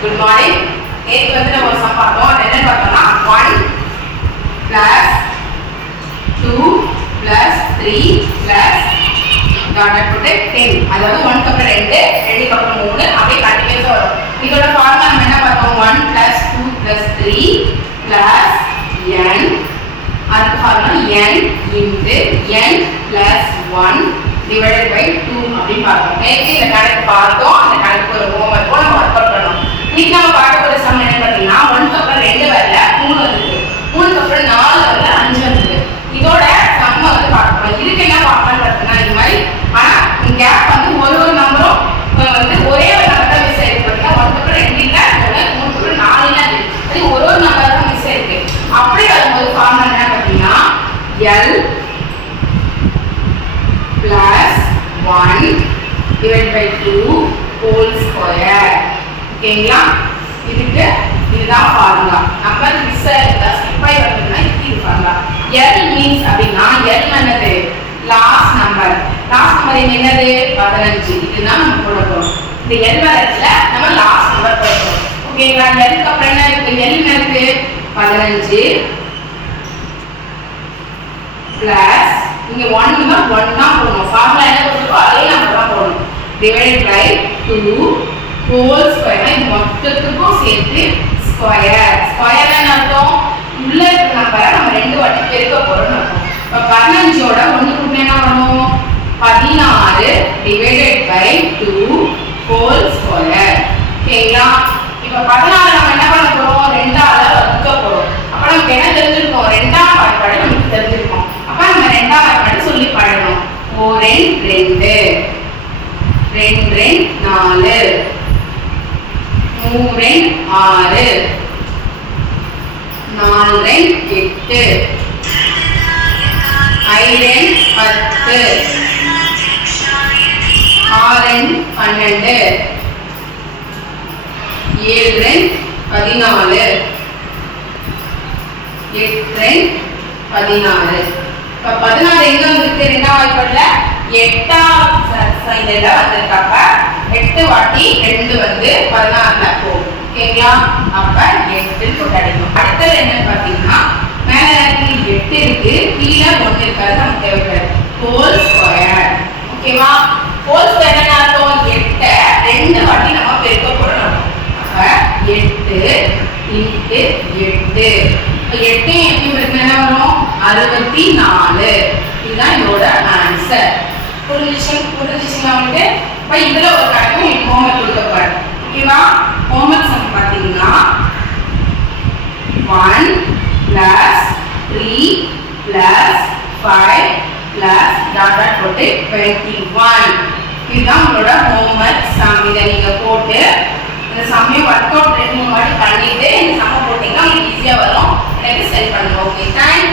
Good morning நேற்று வந்து நம்ம ஒரு சம் பார்த்தோம் அது என்ன பார்த்தோம்னா one plus two plus three plus dotted போட்டு டென் அதாவது ஒன் கப்பல் ரெண்டு ரெண்டு கப்பல் மூணு. அப்படியே கண்டினியூஸாக வரும். இதோட ஃபார்முலா நம்ம என்ன பார்த்தோம் one plus two plus three plus N அதுக்கு formula N into N plus one divided by two அப்படின்னு பார்த்தோம் நேற்று இந்த கணக்கு பார்த்தோம். அந்த கணக்கு ஒரு ஹோம்ஒர்க்கும் நம்ம ஒர்க் அவுட் பண்ணோம் இன்னைக்கு நம்ம பார்க்க போகிற சம் என்ன பார்த்தீங்கன்னா ஒன்க்கு அப்புறம் ரெண்டு வரல மூணு வந்துருக்கு மூணுக்கு அப்புறம் நாலு வரல அஞ்சு வந்துருக்கு இதோட சம்ம வந்து பார்க்கணும் இதுக்கு என்ன பார்க்கணும்னு பார்த்தீங்கன்னா இந்த மாதிரி ஆனால் கேப் வந்து ஒரு ஒரு நம்பரும் வந்து ஒரே ஒரு நம்பர் தான் மிஸ் ஆயிருக்கு பார்த்தீங்கன்னா ஒன்றுக்கு அப்புறம் ரெண்டு இல்லை மூணு மூணுக்கு அப்புறம் நாலு இல்லை அது ஒரு ஒரு நம்பர் தான் மிஸ் ஆயிருக்கு அப்படி வரும்போது ஃபார்முலா என்ன பார்த்தீங்கன்னா L plus 1 divide by two whole square ஓகேங்களா இதுக்கு இதுதான் ஃபார்முலா நம்ம மிஸ் ஆயிருந்தா ஸ்கிப் ஆகி வந்ததுன்னா இது ஃபார்முலா எல் மீன்ஸ் அப்படின்னா எல் என்னது? லாஸ்ட் நம்பர் லாஸ்ட் நம்பர் என்னது? பதினஞ்சு. இதுதான் நம்ம போட இந்த எல் வரத்துல நம்ம லாஸ்ட் நம்பர் போட போறோம். ஓகேங்களா எல்க்கு அப்புறம் என்ன இருக்கு? எல் என்ன இருக்கு பதினஞ்சு. பிளஸ் இங்க ஒன் நம்பர் ஒன் தான் போடணும். ஃபார்முலா என்ன போட்டுருக்கோ அதே number divided by two whole square இது மொத்தத்துக்கும் சேர்த்து ஸ்கொயர் ஸ்கொயர் என்ன அர்த்தம்? உள்ள இருக்க நம்பரை நம்ம ரெண்டு வாட்டி பெருக்க போறோம்னு அர்த்தம். இப்போ பதினஞ்சோட ஒன்று கூட்டினா என்ன பண்ணுவோம் பதினாறு divided by two whole square ஓகேங்களா இப்போ பதினாறு நம்ம என்ன பண்ண போறோம்? ரெண்டாவது வகுக்க போறோம். அப்போ நமக்கு என்ன தெரிஞ்சிருக்கோம்? ரெண்டாம் வாய்ப்பாடு நமக்கு தெரிஞ்சிருக்கோம். அப்போ நம்ம ரெண்டாம் வாய்ப்பாடு சொல்லி பாடணும் ஓ ரெண்டு. நாலு. மூணு ஆறு. நாலு எட்டு. ஐந்து பத்து. ஆறு பன்னெண்டு. ஏழு பதினாலு. எட்டு பதினாறு. இப்ப பதினாறு எங்க வந்துருக்கு? ரெண்டாம் வாய்ப்பாடுல. எட்டாம் சைடுல வந்திருக்காப்ப எட்டு வாட்டி ரெண்டு வந்து பதினாறுல போகும் ஓகேங்களா அப்ப எட்டு போட்டு அடுத்தது என்னன்னு பாத்தீங்கன்னா மேல எட்டு இருக்கு கீழே ஒண்ணு இருக்காது நமக்கு தேவைப்படாது ஹோல் ஸ்கொயர் ஓகேவா ஹோல் ஸ்கொயர் அர்த்தம்? எட்டை. ரெண்டு வாட்டி நம்ம பெருக்க போறோம் அப்ப எட்டு இன்ட்டு எட்டு. எட்டு எப்படி பெருக்கினா என்ன வரும்? அறுபத்தி நாலு. இதுதான் இதோட ஆன்சர் புரிஞ்சிச்சு? புரிஞ்சிச்சுங்களா உங்களுக்கு? இப்போ இதுல ஒரு கணக்கு உங்களுக்கு ஹோம்ஒர்க் கொடுக்க ஓகேவா ஹோம்ஒர்க் வந்து பாத்தீங்கன்னா one plus three plus five plus dot dot போட்டு டுவெண்ட்டி ஒன் இதுதான் உங்களோட ஹோம்ஒர்க் சம் இதை நீங்க போட்டு இந்த சம்மையும் ஒர்க் அவுட் ரெண்டு மூணு வாட்டி பண்ணிட்டு இந்த சம்மை போட்டீங்கன்னா உங்களுக்கு ஈஸியாக வரும். எனக்கு சென்ட் பண்ணுங்க ஓகே தேங்க்யூ